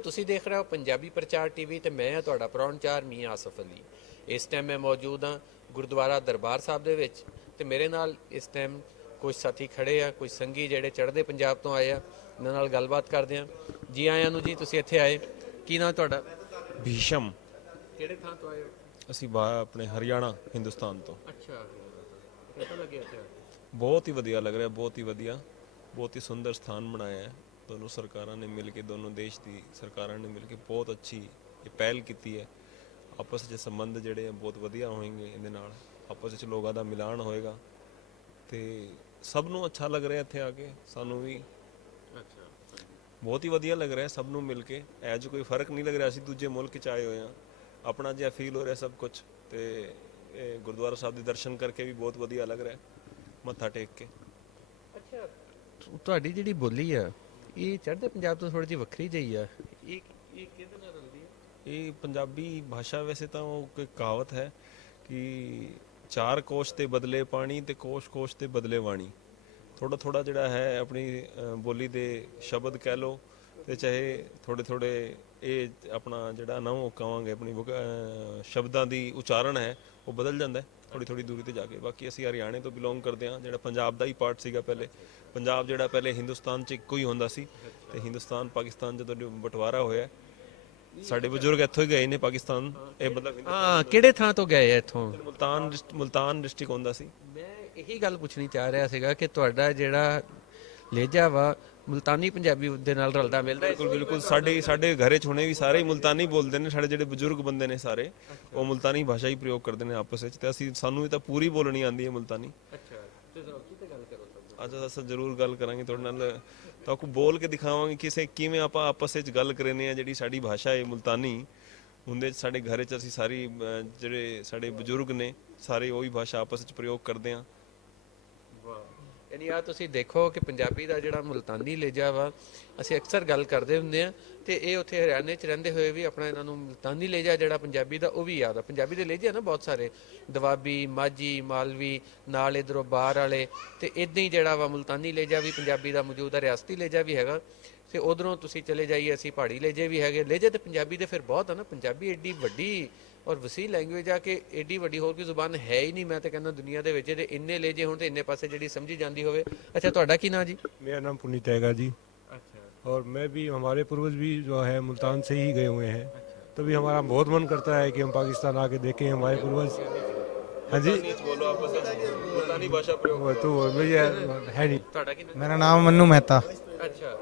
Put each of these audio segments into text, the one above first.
ਤੁਸੀਂ ਦੇਖ ਰਹੇ ਹੋ ਪੰਜਾਬੀ ਪ੍ਰਚਾਰ ਟੀਵੀ ਤੇ ਮੈਂ ਹਾਂ ਤੁਹਾਡਾ ਪ੍ਰਾਹੁਣਚਾਰ ਮੀਆਂ ਆਸਫ ਅਲੀ। ਇਸ ਟਾਈਮ ਮੈਂ ਮੌਜੂਦ ਹਾਂ ਗੁਰਦੁਆਰਾ ਦਰਬਾਰ ਸਾਹਿਬ ਦੇ ਵਿੱਚ ਤੇ ਮੇਰੇ ਨਾਲ ਇਸ ਟਾਈਮ ਕੁਝ ਸਾਥੀ ਖੜੇ ਆ, ਕੁਝ ਸੰਗੀ ਜਿਹੜੇ ਚੜ੍ਹਦੇ ਪੰਜਾਬ ਤੋਂ ਆਏ ਆ। ਇਹਨਾਂ ਨਾਲ ਗੱਲਬਾਤ ਕਰਦੇ ਆ। ਜੀ ਆਇਆਂ ਨੂੰ ਜੀ, ਤੁਸੀਂ ਇੱਥੇ ਆਏ, ਕੀ ਨਾਮ ਤੁਹਾਡਾ? ਭੀਸ਼ਮ। ਕਿਹੜੇ ਥਾਂ ਤੋਂ ਆਏ ਹੋ? ਅਸੀਂ ਆਪਣੇ ਹਰਿਆਣਾ ਹਿੰਦੁਸਤਾਨ ਤੋਂ। ਅੱਛਾ, ਕਿਹਦਾ ਲੱਗਿਆ ਇੱਥੇ? ਬਹੁਤ ਹੀ ਵਧੀਆ ਲੱਗ ਰਿਹਾ, ਬਹੁਤ ਹੀ ਵਧੀਆ, ਬਹੁਤ ਹੀ ਸੁੰਦਰ ਸਥਾਨ ਬਣਾਇਆ ਹੈ। ਦੋਨੋਂ ਸਰਕਾਰਾਂ ਨੇ ਮਿਲ ਕੇ, ਦੋਨੋਂ ਦੇਸ਼ ਦੀ ਸਰਕਾਰਾਂ ਨੇ ਮਿਲ ਕੇ ਬਹੁਤ ਅੱਛੀ ਇਹ ਪਹਿਲ ਕੀਤੀ ਹੈ। ਆਪਸ ਵਿੱਚ ਸੰਬੰਧ ਜਿਹੜੇ ਆ ਬਹੁਤ ਵਧੀਆ ਹੋਣਗੇ, ਇਹਦੇ ਨਾਲ ਆਪਸ ਵਿੱਚ ਲੋਕਾਂ ਦਾ ਮਿਲਾਨ ਹੋਏਗਾ ਤੇ ਸਭ ਨੂੰ ਅੱਛਾ ਲੱਗ ਰਿਹਾ ਇੱਥੇ ਆ ਕੇ। ਸਾਨੂੰ ਵੀ ਅੱਛਾ, ਬਹੁਤ ਹੀ ਵਧੀਆ ਲੱਗ ਰਿਹਾ ਸਭ ਨੂੰ ਮਿਲ ਕੇ। ਐਜ ਕੋਈ ਫਰਕ ਨਹੀਂ ਲੱਗ ਰਿਹਾ, ਅਸੀਂ ਦੂਜੇ ਮੁਲਕ 'ਚ ਆਏ ਹੋਏ ਹਾਂ, ਆਪਣਾ ਜਿਹਾ ਫੀਲ ਹੋ ਰਿਹਾ ਸਭ ਕੁਝ। ਤੇ ਇਹ ਗੁਰਦੁਆਰਾ ਸਾਹਿਬ ਦੇ ਦਰਸ਼ਨ ਕਰਕੇ ਵੀ ਬਹੁਤ ਵਧੀਆ ਲੱਗ ਰਿਹਾ, ਮੱਥਾ ਟੇਕ ਕੇ। ਅੱਛਾ, ਤੁਹਾਡੀ ਜਿਹੜੀ ਬੋਲੀ ਆ ਇਹ ਚੜ੍ਹਦੇ ਪੰਜਾਬ ਤੋਂ ਥੋੜੀ ਜਿਹੀ ਵੱਖਰੀ ਜਿਹੀ ਆ, ਇਹ ਕਿਹਦੇ ਨਾਲ ਰਲਦੀ ਹੈ? ਇਹ ਪੰਜਾਬੀ ਭਾਸ਼ਾ ਵੈਸੇ ਤਾਂ ਉਹ ਕੋਈ ਕਹਾਵਤ ਹੈ ਕਿ ਚਾਰ ਕੋਸ਼ ਤੇ ਬਦਲੇ ਪਾਣੀ ਤੇ ਕੋਸ਼ ਕੋਸ਼ ਤੇ ਬਦਲੇ ਵਾਣੀ। ਥੋੜਾ ਥੋੜਾ ਜਿਹੜਾ ਹੈ ਆਪਣੀ ਬੋਲੀ ਦੇ ਸ਼ਬਦ ਕਹਿ ਲਓ ਤੇ ਚਾਹੇ ਥੋੜੇ ਥੋੜੇ ਇਹ ਆਪਣਾ ਜਿਹੜਾ ਨਾ ਉਹ ਕਹਾਂਗੇ ਆਪਣੀ ਸ਼ਬਦਾਂ ਦੀ ਉਚਾਰਨ ਹੈ ਉਹ ਬਦਲ ਜਾਂਦਾ ਥੋੜੀ ਥੋੜੀ ਦੂਰੀ ਤੇ ਜਾ ਕੇ। ਬਾਕੀ ਅਸੀਂ ਹਰਿਆਣੇ ਤੋਂ ਬਿਲੋਂਗ ਕਰਦੇ ਹਾਂ, ਜਿਹੜਾ ਪੰਜਾਬ ਦਾ ਹੀ ਪਾਰਟ ਸੀਗਾ ਪਹਿਲੇ। ਪੰਜਾਬ ਜਿਹੜਾ ਪਹਿਲੇ ਹਿੰਦੁਸਤਾਨ 'ਚ ਇੱਕੋ ਹੀ ਹੁੰਦਾ ਸੀ ਤੇ ਹਿੰਦੁਸਤਾਨ ਪਾਕਿਸਤਾਨ ਜਦੋਂ ਬਟਵਾਰਾ ਹੋਇਆ, ਸਾਡੇ ਬਜ਼ੁਰਗ ਇੱਥੋਂ ਹੀ ਗਏ ਨੇ ਪਾਕਿਸਤਾਨ। ਇਹ ਮਤਲਬ ਹਾਂ, ਕਿਹੜੇ ਥਾਂ ਤੋਂ ਗਏ ਆ ਇੱਥੋਂ? ਮੁਲਤਾਨ ਡਿਸਟ੍ਰਿਕਟ ਹੁੰਦਾ ਸੀ। ਮੈਂ ਇਹੀ ਗੱਲ ਪੁੱਛਣੀ ਚਾਹ ਰਿਹਾ ਸੀਗਾ ਕਿ ਤੁਹਾਡਾ ਜਿਹੜਾ ਲਹਿਜਾ ਵਾ ਮੁਲਤਾਨੀ ਪੰਜਾਬੀ ਦੇ ਨਾਲ ਰਲਦਾ ਮਿਲਦਾ? ਬਿਲਕੁਲ ਬਿਲਕੁਲ। ਸਾਡੇ ਘਰੇ 'ਚ ਹੁਣੇ ਵੀ ਸਾਰੇ ਹੀ ਮੁਲਤਾਨੀ ਬੋਲਦੇ ਨੇ। ਸਾਡੇ ਜਿਹੜੇ ਬਜ਼ੁਰਗ ਬੰਦੇ ਨੇ ਸਾਰੇ ਉਹ ਮੁਲਤਾਨੀ ਭਾਸ਼ਾ ਹੀ ਪ੍ਰਯੋਗ ਕਰਦੇ ਨੇ ਆਪਸ ਵਿੱਚ, ਤੇ ਸਾਨੂੰ ਵੀ ਤਾਂ ਪੂਰੀ ਬੋਲਣੀ ਆਉਂਦੀ ਹੈ ਮੁਲਤਾਨੀ। ਅੱਛਾ, ਤੇ ਕੀ ਗੱਲ ਕਰੋ ਅੱਜ ਅਸੀਂ ਜ਼ਰੂਰ ਗੱਲ ਕਰਾਂਗੇ ਤੁਹਾਡੇ ਨਾਲ, ਤਾਂ ਕੋ ਬੋਲ ਕੇ ਦਿਖਾਵਾਂਗੇ ਕਿਵੇਂ ਆਪਾਂ ਆਪਸ ਵਿੱਚ ਗੱਲ ਕਰਨੇ ਆ। ਜਿਹੜੀ ਸਾਡੀ ਭਾਸ਼ਾ ਹੈ ਮੁਲਤਾਨੀ, ਹੁੰਦੇ ਸਾਡੇ ਘਰ 'ਚ ਅਸੀਂ ਸਾਰੀ ਜਿਹੜੇ ਸਾਡੇ ਬਜ਼ੁਰਗ ਨੇ ਸਾਰੇ ਉਹੀ ਭਾਸ਼ਾ ਆਪਸ ਵਿੱਚ ਪ੍ਰਯੋਗ ਕਰਦੇ ਹਾਂ। ਯਾਨੀ ਆ ਤੁਸੀਂ ਦੇਖੋ ਕਿ ਪੰਜਾਬੀ ਦਾ ਜਿਹੜਾ ਮੁਲਤਾਨੀ ਲਹਿਜਾ ਵਾ, ਅਸੀਂ ਅਕਸਰ ਗੱਲ ਕਰਦੇ ਹੁੰਦੇ ਆ ਤੇ ਇਹ ਉੱਥੇ ਹਰਿਆਣੇ 'ਚ ਰਹਿੰਦੇ ਹੋਏ ਵੀ ਆਪਣਾ ਇਹਨਾਂ ਨੂੰ ਮੁਲਤਾਨੀ ਲਹਿਜਾ ਜਿਹੜਾ ਪੰਜਾਬੀ ਦਾ ਉਹ ਵੀ ਯਾਦ ਆ। ਪੰਜਾਬੀ ਦੇ ਲਹਿਜੇ ਨਾ ਬਹੁਤ ਸਾਰੇ, ਦੁਆਬੀ, ਮਾਝੀ, ਮਾਲਵੀ, ਨਾਲ ਇੱਧਰੋਂ ਬਾਹਰ ਵਾਲੇ, ਤੇ ਇੱਦਾਂ ਹੀ ਜਿਹੜਾ ਵਾ ਮੁਲਤਾਨੀ ਲਹਿਜਾ ਵੀ ਪੰਜਾਬੀ ਦਾ ਮੌਜੂਦ ਆ। ਰਿਆਸਤੀ ਲਹਿਜਾ ਵੀ ਹੈਗਾ ਤੇ ਉਧਰੋਂ ਤੁਸੀਂ ਚਲੇ ਜਾਈਏ ਅਸੀਂ ਪਹਾੜੀ ਲਹਿਜੇ ਵੀ ਹੈਗੇ। ਲਹਿਜੇ ਤੇ ਪੰਜਾਬੀ ਦੇ ਫਿਰ ਬਹੁਤ ਆ ਨਾ। ਪੰਜਾਬੀ ਐਡੀ ਵੱਡੀ ਔਰ ਵਸੀਹ ਲੈਂਗੁਏਜ ਆ ਕਿ ਐਡੀ ਵੱਡੀ ਹੋਰ ਕੋਈ ਜ਼ੁਬਾਨ ਹੈ ਹੀ ਨਹੀਂ। ਮੈਂ ਤਾਂ ਕਹਿੰਦਾ ਦੁਨੀਆ ਦੇ ਵਿੱਚ ਜੇ ਇੰਨੇ ਲਹਿਜੇ ਹੋਣ ਤੇ ਇੰਨੇ ਪਾਸੇ ਜਿਹੜੀ ਸਮਝੀ ਜਾਂਦੀ ਹੋਵੇ। अच्छा, ਤੁਹਾਡਾ ਕੀ नाम जी? मेरा नाम पुनीत हैगा जी। अच्छा, और मैं भी, हमारे पूर्वज भी जो है मुल्तान से ही गए हुए हैं, तभी हमारा बहुत मन करता है कि हम पाकिस्तान आके देखें हमारे पूर्वज। हाँ जी, वो तो भैया है नहीं। ਤੁਹਾਡਾ ਕੀ ਨਾਮ? मेरा नाम मन्नू मेहता। ਅੱਛਾ,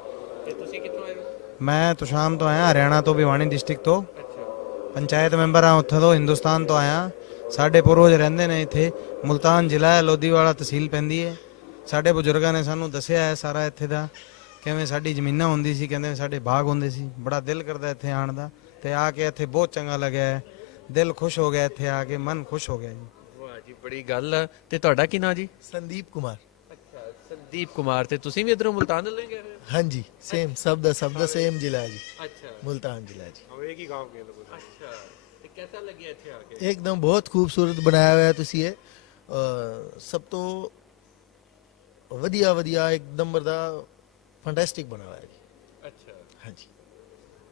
ਤੇ ਤੁਸੀਂ ਕਿੱਥੋਂ ਆਏ ਹੋ? मैं तो शाम तो आया हरियाणा तो भिवानी डिस्ट्रिक्ट तो ਅੱਛਾ, पंचायत मैंबर हाँ उत्थे तो हिंदुस्तान तो आया। साढ़े पूर्वज रहंदे ने इत्थे। मुल्तान जिला है, लोधीवाला तहसील पैंदी है। ਸਾਡੇ ਬਜ਼ੁਰਗਾਂ ਨੇ ਸਾਨੂੰ ਦੱਸਿਆ ਹੈ ਸਾਰਾ ਇੱਥੇ ਦਾ, ਕਿਵੇਂ ਸਾਡੀ ਜ਼ਮੀਨਾਂ ਹੁੰਦੀ ਸੀ, ਕਹਿੰਦੇ ਸਾਡੇ ਬਾਗ ਹੁੰਦੇ ਸੀ। ਬੜਾ ਦਿਲ ਕਰਦਾ ਇੱਥੇ ਆਉਣ ਦਾ, ਤੇ ਆ ਕੇ ਇੱਥੇ ਬਹੁਤ ਚੰਗਾ ਲੱਗਿਆ ਹੈ, ਦਿਲ ਖੁਸ਼ ਹੋ ਗਿਆ ਇੱਥੇ ਆ ਕੇ, ਮਨ ਖੁਸ਼ ਹੋ ਗਿਆ ਜੀ। ਵਾਹ ਜੀ, ਬੜੀ ਗੱਲ ਆ। ਤੇ ਤੁਹਾਡਾ ਕੀ ਨਾਮ ਜੀ? संदीप कुमार। ਅੱਛਾ, ਸੰਦੀਪ ਕੁਮਾਰ। ਤੇ ਤੁਸੀਂ ਵੀ ਇਧਰੋਂ ਮੁਲਤਾਨ ਲੈ ਗਏ? हाँ जी, सेम सब दा सेम जिला है जी, ਅੱਛਾ मुल्तान जिला जी। हम एक ही गांव के लोग। ਅੱਛਾ, ਤੇ ਕਿਹਦਾ ਲੱਗਿਆ ਇੱਥੇ ਆ ਕੇ? एकदम बहुत खूबसूरत बनाया हुआ है तुसी ये। सब तो वधिया एकदम बड़ा फैंटास्टिक बना हुआ है जी। ਅੱਛਾ, हाँ जी।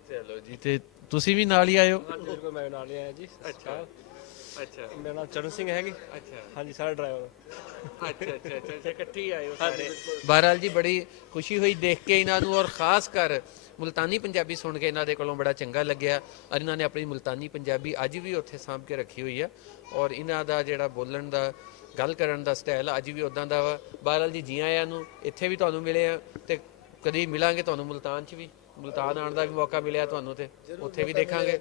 ਚਲੋ ਜੀ। ਤੇ ਤੁਸੀਂ ਵੀ ਨਾਲ ਹੀ ਆਇਓ? ਬਿਲਕੁਲ, ਮੈਂ ਨਾਲ ਹੀ ਆਇਆ ਜੀ। ਅੱਛਾ, ਅੱਛਾ, ਮੇਰਾ ਨਾਮ ਚਰਨ ਸਿੰਘ ਹੈ ਜੀ। ਅੱਛਾ, ਹਾਂਜੀ, ਸਾਡਾ ਡਰਾਈਵਰ। ਅੱਛਾ, ਅੱਛਾ, ਅੱਛਾ, ਇਕੱਠੇ ਹੀ ਆਏ ਹੋ ਸਾਰੇ। ਬਹਰਾਲ ਜੀ, ਬੜੀ ਖੁਸ਼ੀ ਹੋਈ ਦੇਖ ਕੇ ਇਹਨਾਂ ਨੂੰ, ਔਰ ਖਾਸ ਕਰ ਮੁਲਤਾਨੀ ਪੰਜਾਬੀ ਸੁਣ ਕੇ ਇਹਨਾਂ ਦੇ ਕੋਲੋਂ ਬੜਾ ਚੰਗਾ ਲੱਗਿਆ। ਔਰ ਇਹਨਾਂ ਨੇ ਆਪਣੀ ਮੁਲਤਾਨੀ ਪੰਜਾਬੀ ਅੱਜ ਵੀ ਉੱਥੇ ਸਾਂਭ ਕੇ ਰੱਖੀ ਹੋਈ ਆ, ਔਰ ਇਹਨਾਂ ਦਾ ਜਿਹੜਾ ਬੋਲਣ ਦਾ, ਗੱਲ ਕਰਨ ਦਾ ਸਟਾਈਲ ਅੱਜ ਵੀ ਉਦਾਂ ਦਾ ਵਾ। ਬਹਰਾਲ ਜੀ, ਜੀ ਆਇਆਂ ਨੂੰ। ਇੱਥੇ ਵੀ ਤੁਹਾਨੂੰ ਮਿਲੇ ਆ ਤੇ ਕਦੀ ਮਿਲਾਂਗੇ ਤੁਹਾਨੂੰ ਮੁਲਤਾਨ 'ਚ ਵੀ। ਮੁਲਤਾਨ ਆਉਣ ਦਾ ਵੀ ਮੌਕਾ ਮਿਲਿਆ ਤੁਹਾਨੂੰ ਤੇ ਉੱਥੇ ਵੀ ਦੇਖਾਂਗੇ।